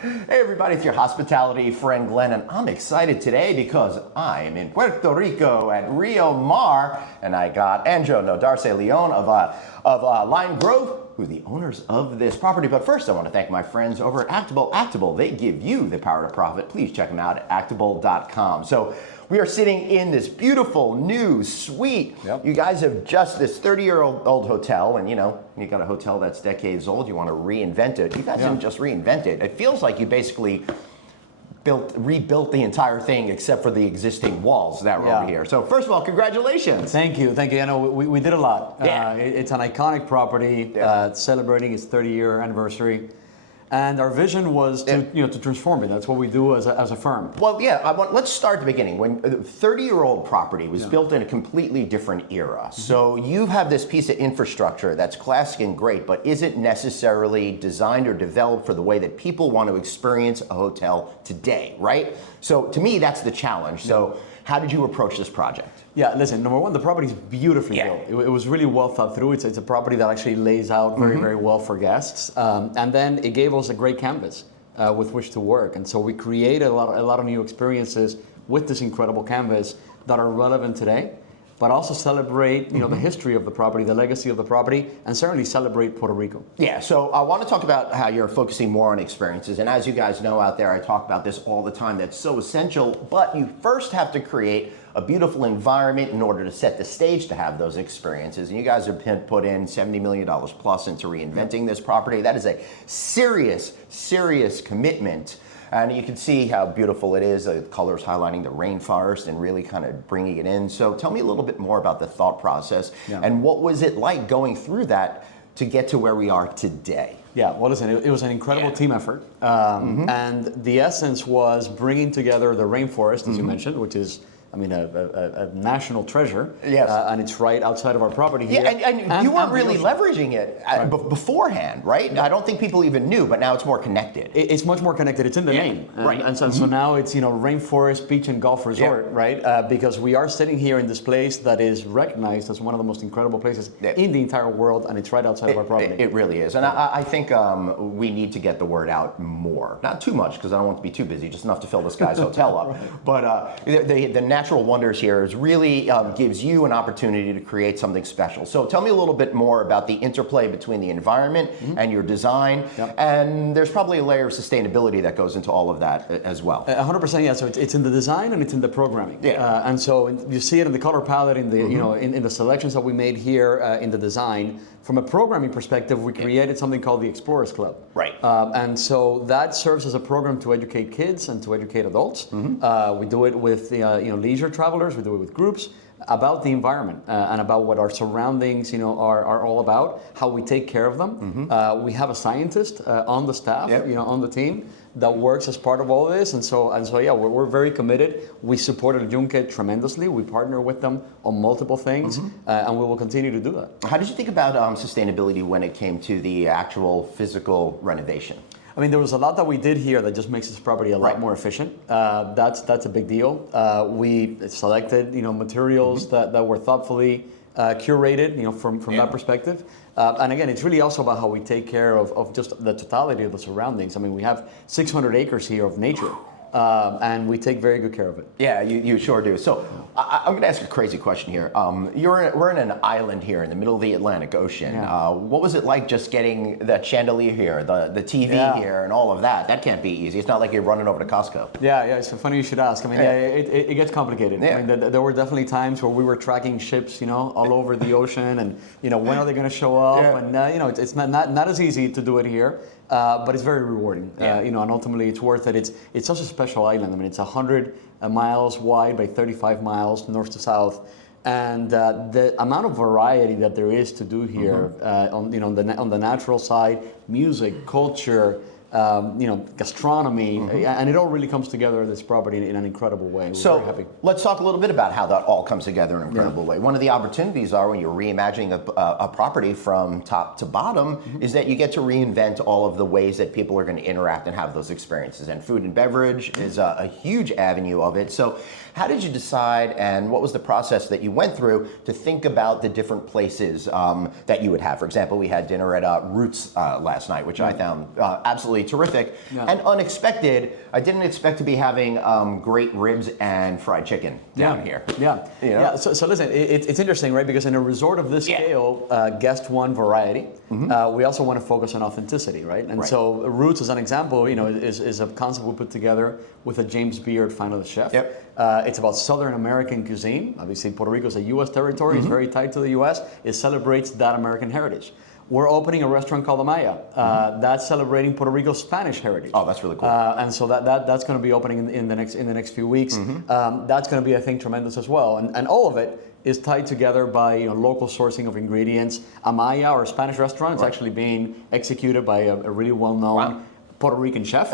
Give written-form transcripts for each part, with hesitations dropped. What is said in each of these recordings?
Hey everybody, it's your hospitality friend Glenn, and I'm excited today because I am in Puerto Rico at Rio Mar, and I got Andro Nodarse-Leon of Lime Grove, who are the owners of this property. But first, I want to thank my friends over at Actable. Actable, they give you the power to profit. Please check them out at actable.com. So we are sitting in this beautiful new suite. Yep. You guys have just this 30-year-old hotel, and you know, you got a hotel that's decades old, you want to reinvent it. You guys didn't just reinvent it. It feels like you basically rebuilt the entire thing except for the existing walls that were over here. So first of all, congratulations. Thank you, thank you. I know we did a lot. Yeah. It's an iconic property, celebrating its 30-year anniversary. And our vision was to, to transform it. That's what we do as a firm. Well, let's start at the beginning. When a 30-year-old property was built in a completely different era. Mm-hmm. So you have this piece of infrastructure that's classic and great, but isn't necessarily designed or developed for the way that people want to experience a hotel today, right? So to me, that's the challenge. So how did you approach this project? Yeah, listen, number one, the property is beautifully built. It was really well thought through. It's a property that actually lays out very, very well for guests. And then it gave us a great canvas with which to work. And so we created a lot of new experiences with this incredible canvas that are relevant today, but also celebrate the history of the property, the legacy of the property, and certainly celebrate Puerto Rico. Yeah, so I want to talk about how you're focusing more on experiences. And as you guys know out there, I talk about this all the time. That's so essential, but you first have to create a beautiful environment in order to set the stage to have those experiences. And you guys have put in $70 million plus into reinventing this property. That is a serious, serious commitment. And you can see how beautiful it is, the colors highlighting the rainforest and really kind of bringing it in. So tell me a little bit more about the thought process and what was it like going through that to get to where we are today? Yeah, well, listen, it was an incredible team effort. And the essence was bringing together the rainforest, as you mentioned, which is, I mean, a national treasure. Yes. And it's right outside of our property here. Yeah, and you weren't really leveraging it beforehand, right? I don't think people even knew, but now it's more connected. It's much more connected. It's in the name. Right. And so now it's, rainforest, beach and golf resort, right? Because we are sitting here in this place that is recognized as one of the most incredible places in the entire world, and it's right outside of our property. It really is. And I think we need to get the word out more. Not too much, because I don't want to be too busy, just enough to fill this guy's hotel up. But the natural wonders here is really gives you an opportunity to create something special. So tell me a little bit more about the interplay between the environment and your design. And there's probably a layer of sustainability that goes into all of that as well. 100%, yeah. So it's in the design and it's in the programming. Yeah. And so you see it in the color palette, in the in the selections that we made here in the design. From a programming perspective, we created something called the Explorers Club. Right. And so that serves as a program to educate kids and to educate adults. We do it with leisure travelers. We do it with groups about the environment and about what our surroundings are all about, how we take care of them. We have a scientist on the staff, on the team, that works as part of all of this, and so yeah, we're very committed. We supported Junket tremendously. We partner with them on multiple things, and we will continue to do that. How did you think about sustainability when it came to the actual physical renovation? I mean, there was a lot that we did here that just makes this property a lot more efficient. That's a big deal. We selected materials that were thoughtfully curated, from that perspective. And again, it's really also about how we take care of just the totality of the surroundings. I mean, we have 600 acres here of nature. And we take very good care of it. Yeah, you sure do. So I'm going to ask a crazy question here. We're in an island here in the middle of the Atlantic Ocean. What was it like just getting that chandelier here, the TV here, and all of that? That can't be easy. It's not like you're running over to Costco. Yeah, it's funny you should ask. I mean, it gets complicated. I mean, there were definitely times where we were tracking ships, all over the ocean, and when are they going to show up? And it's not as easy to do it here. But it's very rewarding, and ultimately it's worth it. It's such a special island. I mean, it's 100 miles wide by 35 miles north to south, and the amount of variety that there is to do here on the natural side, music, culture, gastronomy, and it all really comes together in this property in an incredible way. We're very happy. Let's talk a little bit about how that all comes together in an incredible way. One of the opportunities are when you're reimagining a property from top to bottom is that you get to reinvent all of the ways that people are going to interact and have those experiences. And food and beverage is a huge avenue of it. So how did you decide, and what was the process that you went through to think about the different places that you would have? For example, we had dinner at Roots last night, which I found absolutely absolutely terrific and unexpected. I didn't expect to be having great ribs and fried chicken down here. Yeah, you know? yeah. So listen, it's interesting, right? Because in a resort of this scale, guest one variety. We also want to focus on authenticity, right? And so Roots, as an example, is a concept we put together with a James Beard finalist chef. It's about Southern American cuisine. Obviously, Puerto Rico is a U.S. territory. It's very tied to the U.S. It celebrates that American heritage. We're opening a restaurant called Amaya. That's celebrating Puerto Rico's Spanish heritage. Oh, that's really cool. And so that's going to be opening in the next few weeks. That's going to be, I think, tremendous as well. And all of it is tied together by local sourcing of ingredients. Amaya, our Spanish restaurant, is actually being executed by a really well-known Puerto Rican chef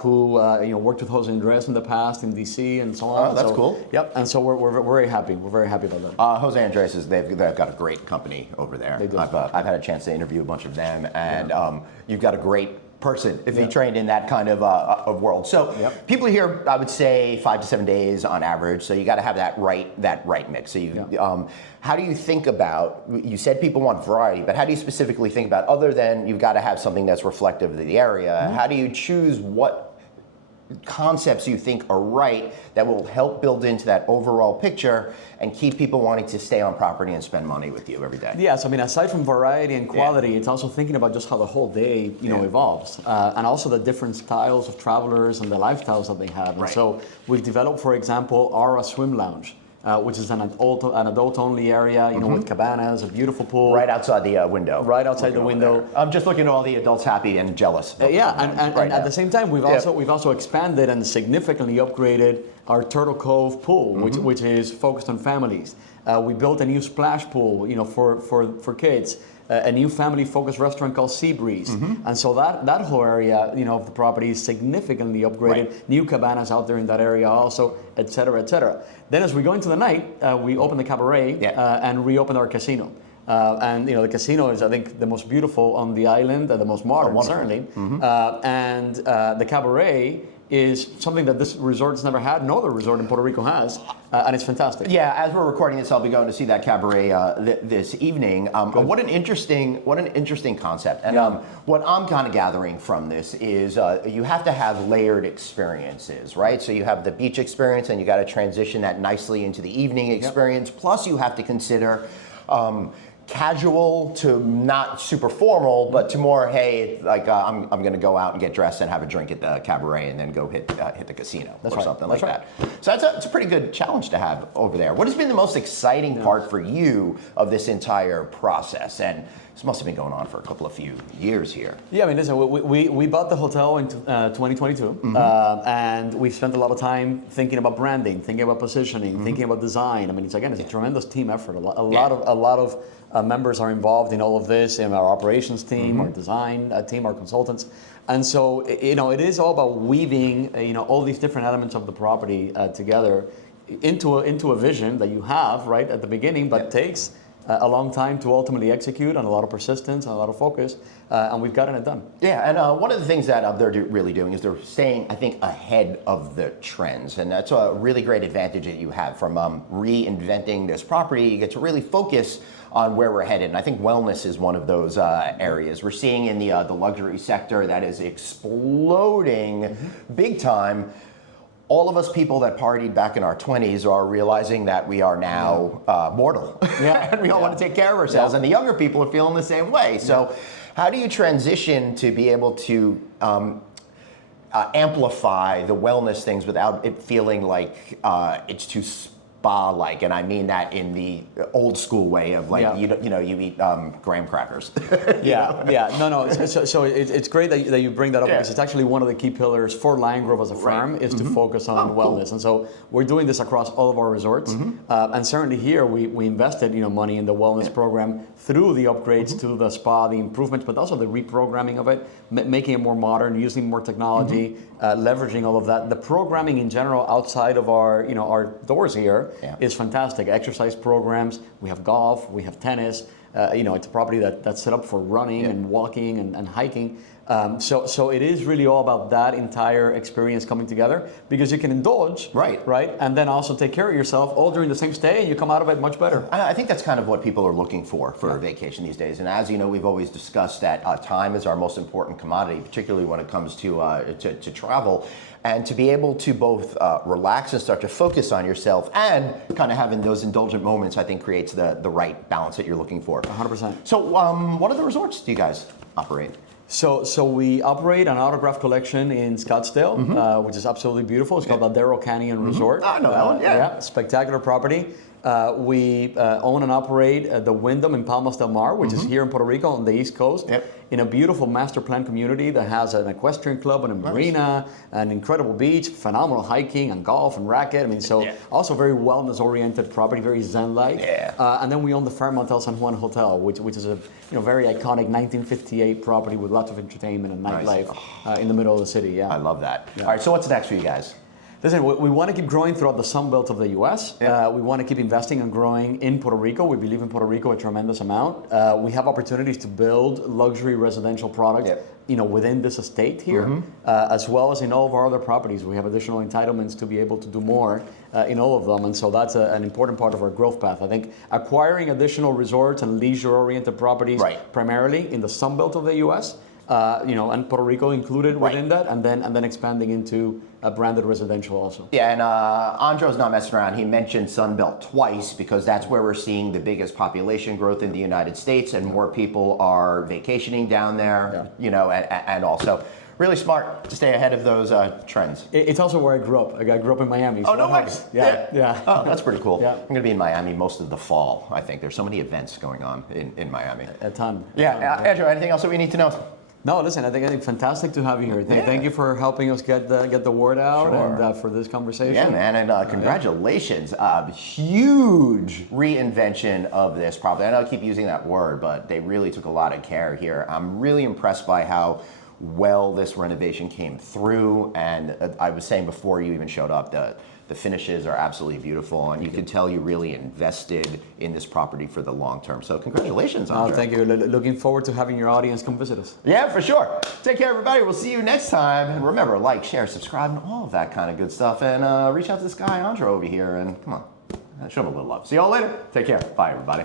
who worked with Jose Andres in the past in DC and so on. Oh, that's cool. Yep. And so we're very happy. We're very happy about that. Jose Andres they've got a great company over there. They do. I've had a chance to interview a bunch of them, and you've got a great person if he trained in that kind of world. So people here, I would say 5 to 7 days on average. So you got to have that right mix. So you, how do you think about? You said people want variety, but how do you specifically think about? Other than you've got to have something that's reflective of the area. How do you choose what concepts you think are right that will help build into that overall picture and keep people wanting to stay on property and spend money with you every day? Yes, I mean, aside from variety and quality, it's also thinking about just how the whole day, evolves, and also the different styles of travelers and the lifestyles that they have. And so we've developed, for example, Aura Swim Lounge. Which is an adult-only area, with cabanas, a beautiful pool. Right outside the window. Right outside the window. I'm just looking at all the adults happy and jealous. And at the same time, we've also expanded and significantly upgraded our Turtle Cove pool, which is focused on families. We built a new splash pool, for kids. A new family-focused restaurant called Sea Breeze, and so that whole area, of the property is significantly upgraded. New cabanas out there in that area also, et cetera, et cetera. Then as we go into the night, we open the cabaret and reopen our casino. And the casino is, I think, the most beautiful on the island, and the most modern, certainly. And the cabaret is something that this resort has never had. No other resort in Puerto Rico has, and it's fantastic. Yeah, as we're recording this, I'll be going to see that cabaret this evening. What an interesting concept. And what I'm kind of gathering from this is you have to have layered experiences, right? So you have the beach experience, and you got to transition that nicely into the evening experience. Plus, you have to consider casual to not super formal, but to more, hey, like I'm going to go out and get dressed and have a drink at the cabaret and then go hit the casino something like that. So it's a pretty good challenge to have over there. What has been the most exciting part for you of this entire process? And this must have been going on for a few years here. Yeah, I mean, listen, we bought the hotel in 2022, and we've spent a lot of time thinking about branding, thinking about positioning, thinking about design. I mean, it's a tremendous team effort. A lot of members are involved in all of this, in our operations team, our design team, our consultants. And so, it is all about weaving, all these different elements of the property together into a vision that you have right at the beginning, but takes a long time to ultimately execute, and a lot of persistence and a lot of focus, and we've gotten it done. Yeah, and one of the things that they're really doing is they're staying, I think, ahead of the trends, and that's a really great advantage that you have from reinventing this property. You get to really focus on where we're headed, and I think wellness is one of those areas. We're seeing in the luxury sector that is exploding big time. All of us people that partied back in our 20s are realizing that we are now mortal. And we all want to take care of ourselves. And the younger people are feeling the same way. So how do you transition to be able to amplify the wellness things without it feeling like it's too spa-like? And I mean that in the old school way of like, you eat graham crackers. No. So it's great that you bring that up, because it's actually one of the key pillars for Lion Grove as a firm is to focus on wellness. And so we're doing this across all of our resorts. And certainly here we invested money in the wellness program through the upgrades to the spa, the improvements, but also the reprogramming of it, making it more modern, using more technology, leveraging all of that. The programming in general outside of our doors here is fantastic. Exercise programs, we have golf, we have tennis. It's a property that's set up for running and walking and hiking. So it is really all about that entire experience coming together, because you can indulge, right, and then also take care of yourself all during the same stay, and you come out of it much better. I think that's kind of what people are looking for a vacation these days. And as you know, we've always discussed that time is our most important commodity, particularly when it comes to travel. And to be able to both relax and start to focus on yourself and kind of having those indulgent moments, I think creates the right balance that you're looking for. 100%. So what other resorts do you guys operate? So we operate an autograph collection in Scottsdale, which is absolutely beautiful. It's called Andro Canyon Resort. I know that one, yeah. Spectacular property. We own and operate the Wyndham in Palmas del Mar, which is here in Puerto Rico on the East Coast, in a beautiful master plan community that has an equestrian club and a marina, an incredible beach, phenomenal hiking and golf and racket. I mean, also very wellness-oriented property, very zen-like. And then we own the Fairmont El San Juan Hotel, which is a very iconic 1958 property with lots of entertainment and nightlife in the middle of the city. I love that. All right, so what's next for you guys? Listen, we want to keep growing throughout the Sun Belt of the U.S. We want to keep investing and growing in Puerto Rico. We believe in Puerto Rico a tremendous amount. We have opportunities to build luxury residential products, within this estate here, as well as in all of our other properties. We have additional entitlements to be able to do more in all of them, and so that's an important part of our growth path. I think acquiring additional resorts and leisure-oriented properties, primarily in the Sun Belt of the U.S., and Puerto Rico included within that, and then expanding into branded residential also. Yeah, and Andro's not messing around. He mentioned Sunbelt twice because that's where we're seeing the biggest population growth in the United States, and more people are vacationing down there, and also really smart to stay ahead of those trends. It's also where I grew up. I grew up in Miami. So no way. Yeah. Oh, that's pretty cool. Yeah. I'm going to be in Miami most of the fall, I think. There's so many events going on in Miami. A ton. Yeah. Andro, anything else that we need to know? No, listen, I think fantastic to have you here. Thank you for helping us get the word out and for this conversation. Yeah, man, and congratulations. Huge reinvention of this property. I know I keep using that word, but they really took a lot of care here. I'm really impressed by how well this renovation came through, and I was saying before you even showed up, the finishes are absolutely beautiful, and you can tell you really invested in this property for the long term. So congratulations, Andro. Oh, thank you. Looking forward to having your audience come visit us. Yeah, for sure. Take care, everybody. We'll see you next time. And remember, like, share, subscribe, and all of that kind of good stuff. And reach out to this guy, Andro, over here, and come on, show him a little love. See y'all later. Take care. Bye, everybody.